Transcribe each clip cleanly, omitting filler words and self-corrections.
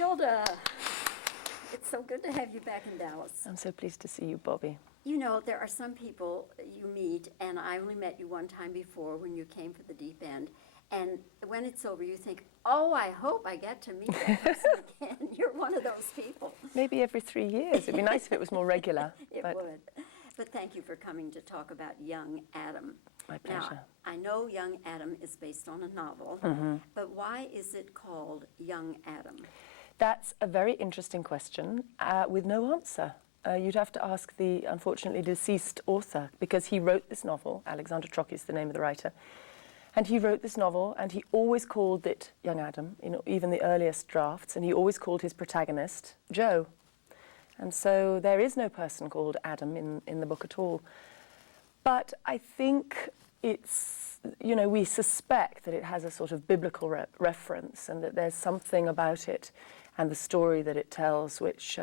Tilda, it's so good to have you back in Dallas. I'm so pleased to see you, Bobbie. You know, there are some people you meet, and I only met you one time before when you came for the Deep End, and when it's over, you think, oh, I hope I get to meet that person again. You're one of those people. Maybe every 3 years. It'd be nice if it was more regular. It would. But thank you for coming to talk about Young Adam. My pleasure. Now, I know Young Adam is based on a novel, but why is it called Young Adam? That's a very interesting question with no answer. You'd have to ask the unfortunately deceased author, because he wrote this novel. Alexander Trocchi is the name of the writer. And he wrote this novel, and he always called it Young Adam, even the earliest drafts, and he always called his protagonist Joe. And so there is no person called Adam in the book at all. But I think it's, we suspect that it has a sort of biblical reference, and that there's something about it and the story that it tells which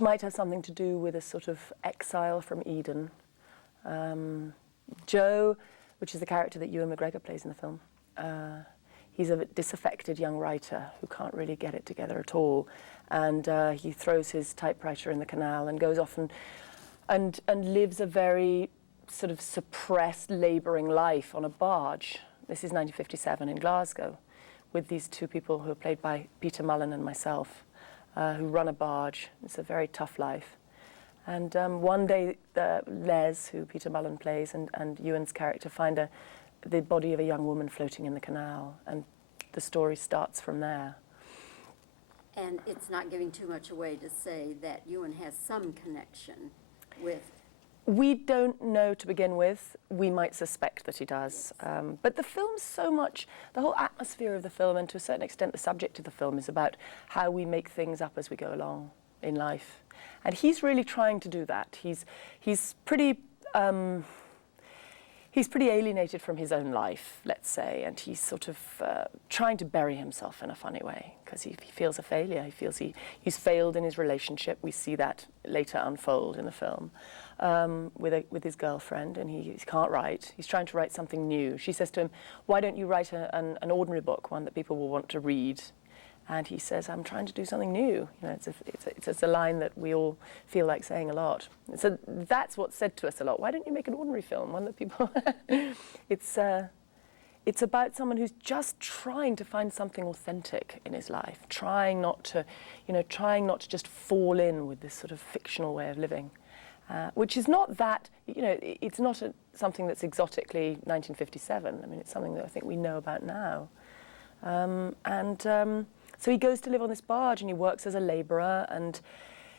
might have something to do with a sort of exile from Eden. Joe, which is the character that Ewan McGregor plays in the film, he's a disaffected young writer who can't really get it together at all. And he throws his typewriter in the canal and goes off and lives a very sort of suppressed, labouring life on a barge. This is 1957 in Glasgow, with these two people who are played by Peter Mullen and myself, who run a barge. It's a very tough life. And one day, Les, who Peter Mullen plays, and Ewan's character find the body of a young woman floating in the canal, and the story starts from there. And it's not giving too much away to say that Ewan has some connection with... We don't know to begin with. We might suspect that he does. But the film's so much, the whole atmosphere of the film, and to a certain extent the subject of the film, is about how we make things up as we go along in life. And he's really trying to do that. He's pretty alienated from his own life, let's say, and he's sort of trying to bury himself in a funny way, because he feels a failure. He feels he's failed in his relationship. We see that later unfold in the film with his girlfriend, and he can't write. He's trying to write something new. She says to him, why don't you write an ordinary book, one that people will want to read? And he says, I'm trying to do something new. It's a line that we all feel like saying a lot. So that's what's said to us a lot. Why don't you make an ordinary film, one that people... It's about someone who's just trying to find something authentic in his life, trying not to just fall in with this sort of fictional way of living, which is not that, it's not something that's exotically 1957. I mean, it's something that I think we know about now. So he goes to live on this barge, and he works as a labourer, and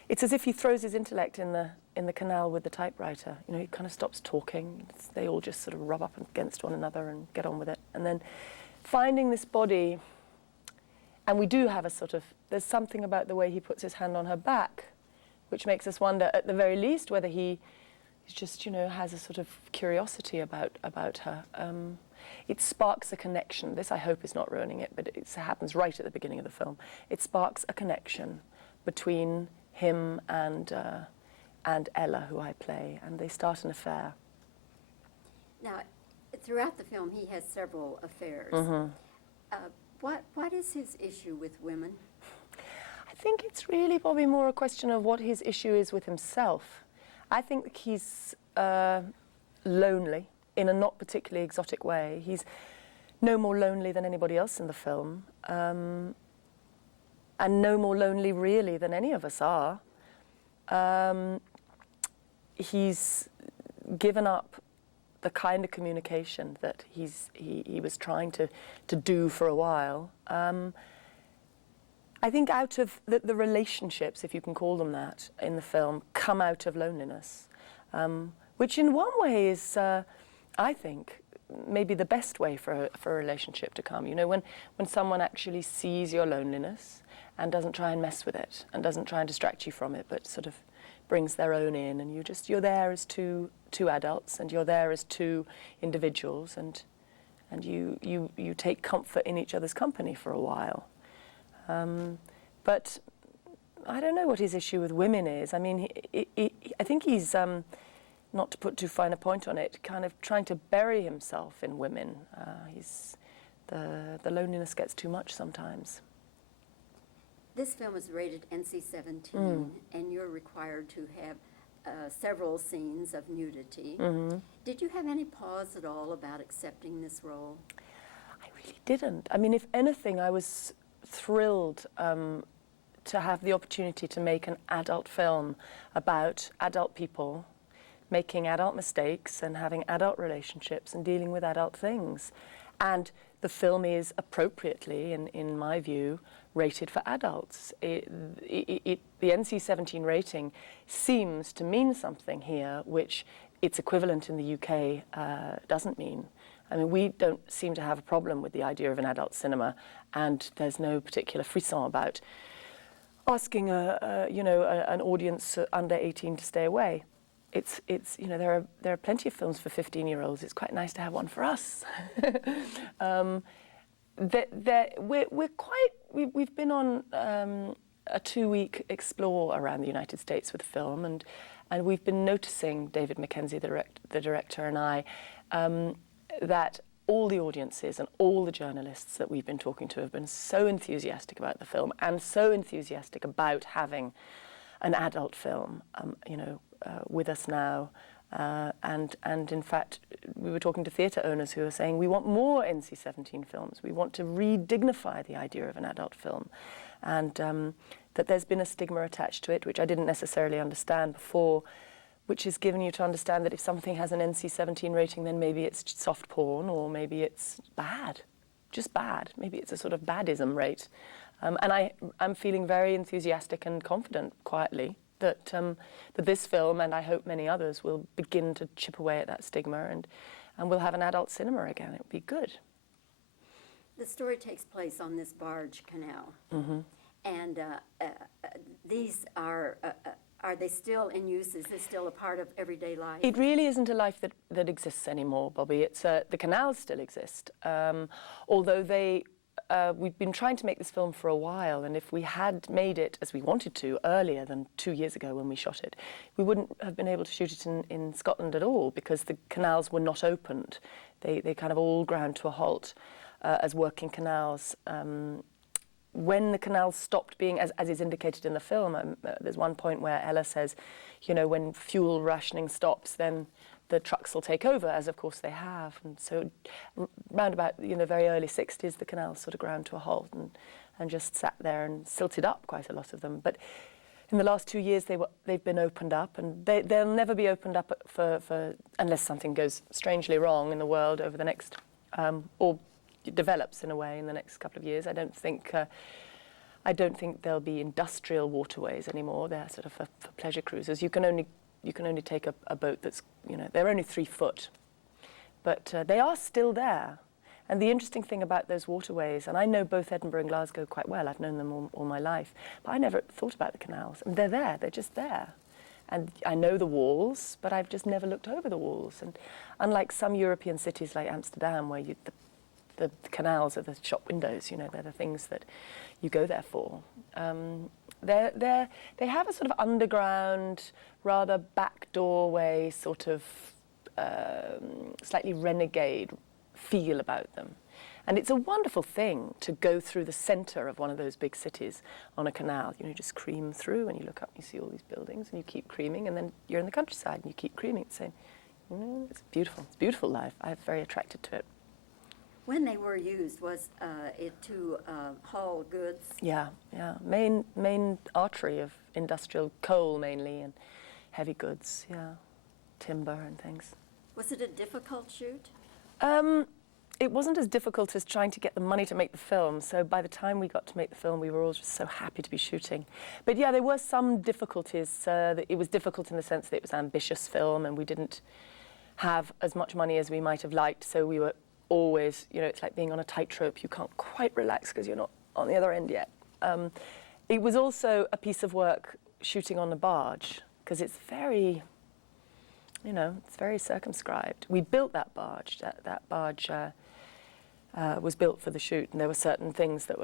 it's as if he throws his intellect in the canal with the typewriter. He kind of stops talking. They all just sort of rub up against one another and get on with it. And then finding this body, and we do have there's something about the way he puts his hand on her back, which makes us wonder, at the very least, whether he's just, has a sort of curiosity about her. It sparks a connection. This, I hope, is not ruining it, but it happens right at the beginning of the film. It sparks a connection between him and Ella, who I play, and they start an affair. Now, throughout the film, he has several affairs. What is his issue with women? I think it's really probably more a question of what his issue is with himself. I think he's lonely, in a not particularly exotic way. He's no more lonely than anybody else in the film, and no more lonely really than any of us are. He's given up the kind of communication that he was trying to do for a while. I think out of the relationships, if you can call them that, in the film, come out of loneliness, which in one way is, I think, maybe the best way for a relationship to come. When someone actually sees your loneliness and doesn't try and mess with it and doesn't try and distract you from it, but sort of brings their own in, and you're there as two adults, and you're there as two individuals, and you take comfort in each other's company for a while. But I don't know what his issue with women is. I mean, I think he's, not to put too fine a point on it, kind of trying to bury himself in women. The loneliness gets too much sometimes. This film is rated NC-17, and you're required to have several scenes of nudity. Did you have any pause at all about accepting this role? I really didn't. I mean, if anything, I was thrilled to have the opportunity to make an adult film about adult people making adult mistakes and having adult relationships and dealing with adult things. And the film is appropriately, in my view, rated for adults. The NC-17 rating seems to mean something here, which its equivalent in the UK doesn't mean. I mean, we don't seem to have a problem with the idea of an adult cinema, and there's no particular frisson about asking an audience under 18 to stay away. It's there are plenty of films for 15-year-olds. It's quite nice to have one for us. We've been on a 2-week explore around the United States with the film, and we've been noticing, David Mackenzie, the director, and I, that all the audiences and all the journalists that we've been talking to have been so enthusiastic about the film and so enthusiastic about having an adult film, with us now. And in fact, we were talking to theatre owners who are saying, we want more NC-17 films. We want to re-dignify the idea of an adult film. And that there's been a stigma attached to it, which I didn't necessarily understand before, which has given you to understand that if something has an NC-17 rating, then maybe it's soft porn, or maybe it's bad, just bad. Maybe it's a sort of badism rate. And I'm feeling very enthusiastic and confident, quietly, that this film, and I hope many others, will begin to chip away at that stigma, and we'll have an adult cinema again. It would be good. The story takes place on this barge canal, and these are they still in use? Is this still a part of everyday life? It really isn't a life that exists anymore, Bobbie. It's the canals still exist, although we've been trying to make this film for a while, and if we had made it as we wanted to earlier than 2 years ago when we shot it, we wouldn't have been able to shoot it in Scotland at all, because the canals were not opened. They kind of all ground to a halt as working canals. When the canals stopped being, as is indicated in the film, there's one point where Ella says, when fuel rationing stops, then the trucks will take over, as of course they have. And so round about very early 60s, the canals sort of ground to a halt and just sat there and silted up, quite a lot of them. But in the last 2 years, they've been opened up, and they'll never be opened up for unless something goes strangely wrong in the world over the next, or develops in a way in the next couple of years. I don't think there'll be industrial waterways anymore. They're sort of for pleasure cruisers. You can only take a boat that's, they're only 3 foot, but they are still there. And the interesting thing about those waterways, and I know both Edinburgh and Glasgow quite well, I've known them all my life, but I never thought about the canals. And they're there, they're just there. And I know the walls, but I've just never looked over the walls. And unlike some European cities like Amsterdam, where the canals are the shop windows, they're the things that you go there for. They have a sort of underground, rather back doorway, sort of slightly renegade feel about them. And it's a wonderful thing to go through the centre of one of those big cities on a canal. You just cream through, and you look up, you see all these buildings, and you keep creaming, and then you're in the countryside, and you keep creaming. It's saying, it's beautiful. It's a beautiful life. I'm very attracted to it. When they were used, was it to haul goods? Yeah. Main artery of industrial coal mainly, and heavy goods, timber and things. Was it a difficult shoot? It wasn't as difficult as trying to get the money to make the film. So by the time we got to make the film, we were all just so happy to be shooting. But yeah, there were some difficulties. It was difficult in the sense that it was an ambitious film, and we didn't have as much money as we might have liked. So we were always, it's like being on a tightrope. You can't quite relax because you're not on the other end yet. It was also a piece of work shooting on a barge, because it's very, it's very circumscribed. We built that barge. That barge was built for the shoot, and there were certain things that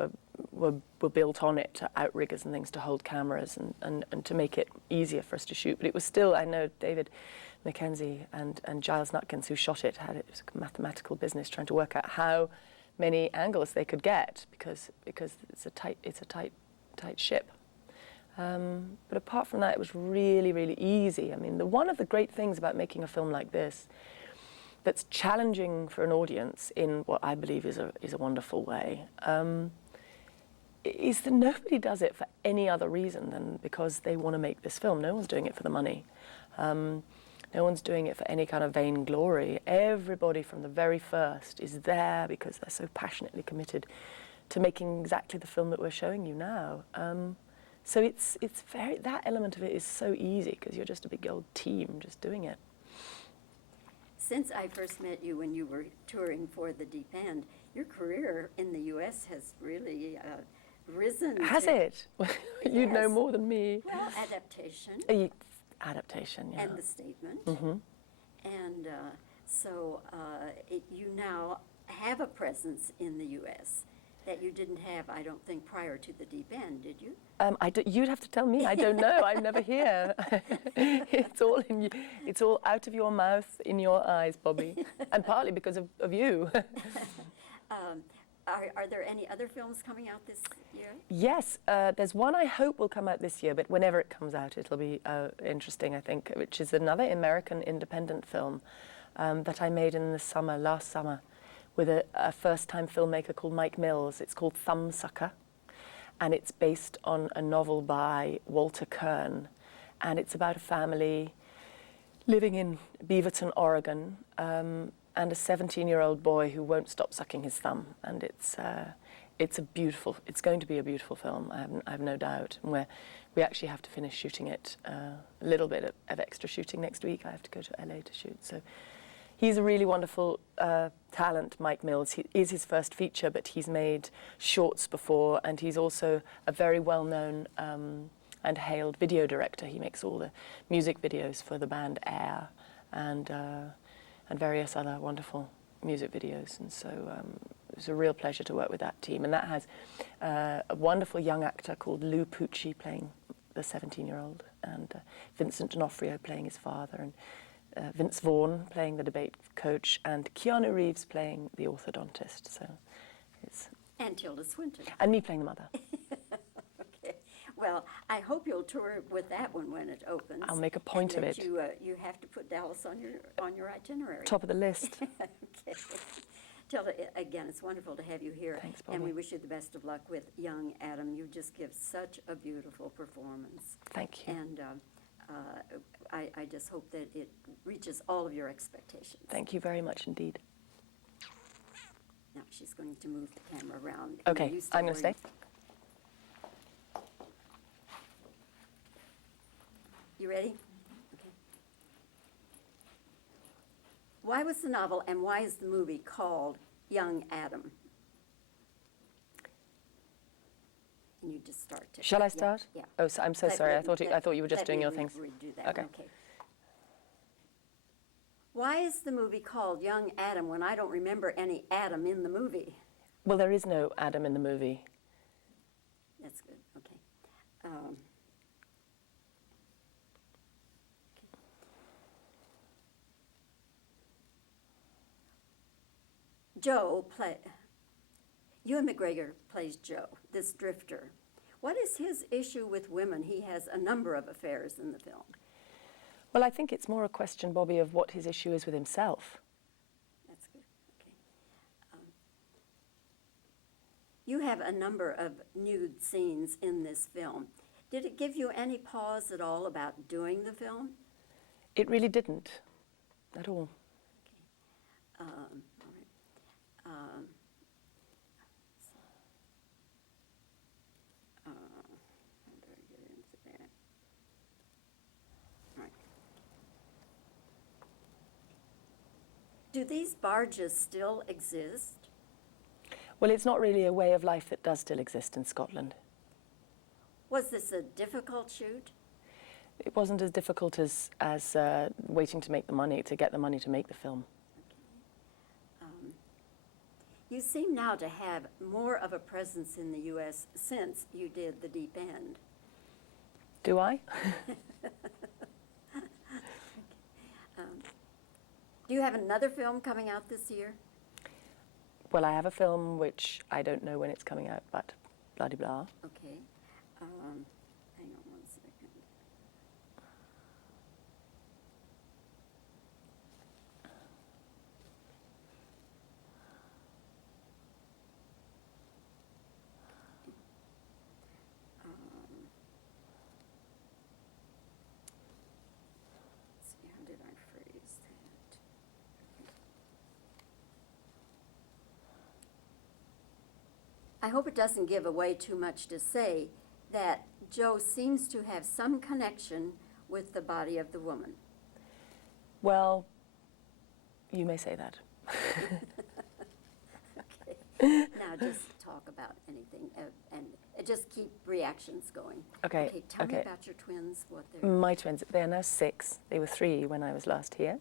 were built on it, outriggers and things to hold cameras and to make it easier for us to shoot. But it was still, I know David Mackenzie and Giles Nutkins, who shot it, it was a mathematical business trying to work out how many angles they could get, because it's a tight tight ship. But apart from that, it was really, really easy. I mean, one of the great things about making a film like this that's challenging for an audience in what I believe is a wonderful way, is that nobody does it for any other reason than because they want to make this film. No one's doing it for the money. No one's doing it for any kind of vainglory. Everybody from the very first is there because they're so passionately committed to making exactly the film that we're showing you now. So it's very, that element of it is so easy because you're just a big old team just doing it. Since I first met you when you were touring for the Deep End, your career in the U.S. has really risen. Has it? You'd know Yes. more than me. Well, adaptation. Adaptation, yeah. And the statement. Mm-hmm. And so you now have a presence in the U.S. that you didn't have, I don't think, prior to the Deep End, did you? You'd have to tell me. I don't know. I'm never here. It's all in you. It's all out of your mouth, in your eyes, Bobbie, and partly because of you. Are there any other films coming out this year? Yes, there's one I hope will come out this year, but whenever it comes out, it'll be interesting, I think, which is another American independent film that I made in the summer, last summer, with a first-time filmmaker called Mike Mills. It's called Thumbsucker, and it's based on a novel by Walter Kern, and it's about a family living in Beaverton, Oregon, and a 17-year-old boy who won't stop sucking his thumb. And it's going to be a beautiful film, I have no doubt. And we actually have to finish shooting it, a little bit of extra shooting next week. I have to go to LA to shoot. So he's a really wonderful talent, Mike Mills. He is his first feature, but he's made shorts before, and he's also a very well-known and hailed video director. He makes all the music videos for the band Air and various other wonderful music videos. And so it was a real pleasure to work with that team. And that has a wonderful young actor called Lou Pucci playing the 17-year-old, and Vincent D'Onofrio playing his father, and Vince Vaughn playing the debate coach, and Keanu Reeves playing the orthodontist. So it's... And Tilda Swinton. And me playing the mother. Okay. Well, I hope you'll tour with that one when it opens. I'll make a point of it. You have to put Dallas on your itinerary. Top of the list. Okay. Tilda, again, it's wonderful to have you here. Thanks, Bobbie. And we wish you the best of luck with young Adam. You just give such a beautiful performance. Thank you. And I just hope that it reaches all of your expectations. Thank you very much indeed. Now she's going to move the camera around. Okay, I'm going to stay. You ready? Okay. Why was the novel and why is the movie called Young Adam? And you just start to. Shall I start? Yeah. Oh, so I'm so sorry. I thought you were just doing your things. Redo that. Okay. Okay. Why is the movie called Young Adam when I don't remember any Adam in the movie? Well, there is no Adam in the movie. That's good. Okay. Ewan McGregor plays Joe, this drifter. What is his issue with women? He has a number of affairs in the film. Well, I think it's more a question, Bobbie, of what his issue is with himself. That's good. Okay. You have a number of nude scenes in this film. Did it give you any pause at all about doing the film? It really didn't, at all. All right. How do I get into that? All right. Do these barges still exist? Well, it's not really a way of life that does still exist in Scotland. Was this a difficult shoot? It wasn't as difficult as waiting to make the money, to get the money to make the film. You seem now to have more of a presence in the U.S. since you did The Deep End. Do I? Do you have another film coming out this year? Well, I have a film which I don't know when it's coming out, but blah-de-blah. Okay. Hang on one second. Let's see, how did I phrase that? I hope it doesn't give away too much to say that Joe seems to have some connection with the body of the woman. Well, you may say that. Okay. Now just talk about anything and just keep reactions going. Okay. Tell me Okay. about your twins. What they're. My twins, they're now 6. They were 3 when I was last here.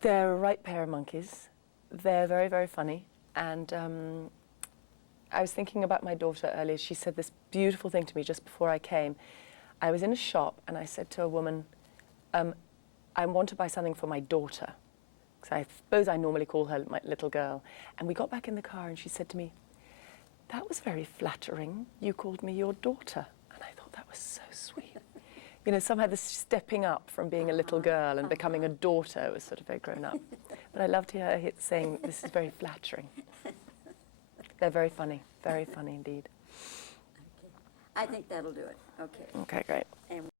They're a right pair of monkeys. They're very, very funny. And I was thinking about my daughter earlier. She said this beautiful thing to me just before I came. I was in a shop and I said to a woman, I want to buy something for my daughter. Because I suppose I normally call her my little girl. And we got back in the car and she said to me, that was very flattering. You called me your daughter. And I thought that was so sweet. You know, somehow this stepping up from being a little girl and becoming a daughter was sort of very grown up. But I loved her saying, this is very flattering. They're very funny indeed. Okay. I think that'll do it. Okay. Okay, great. And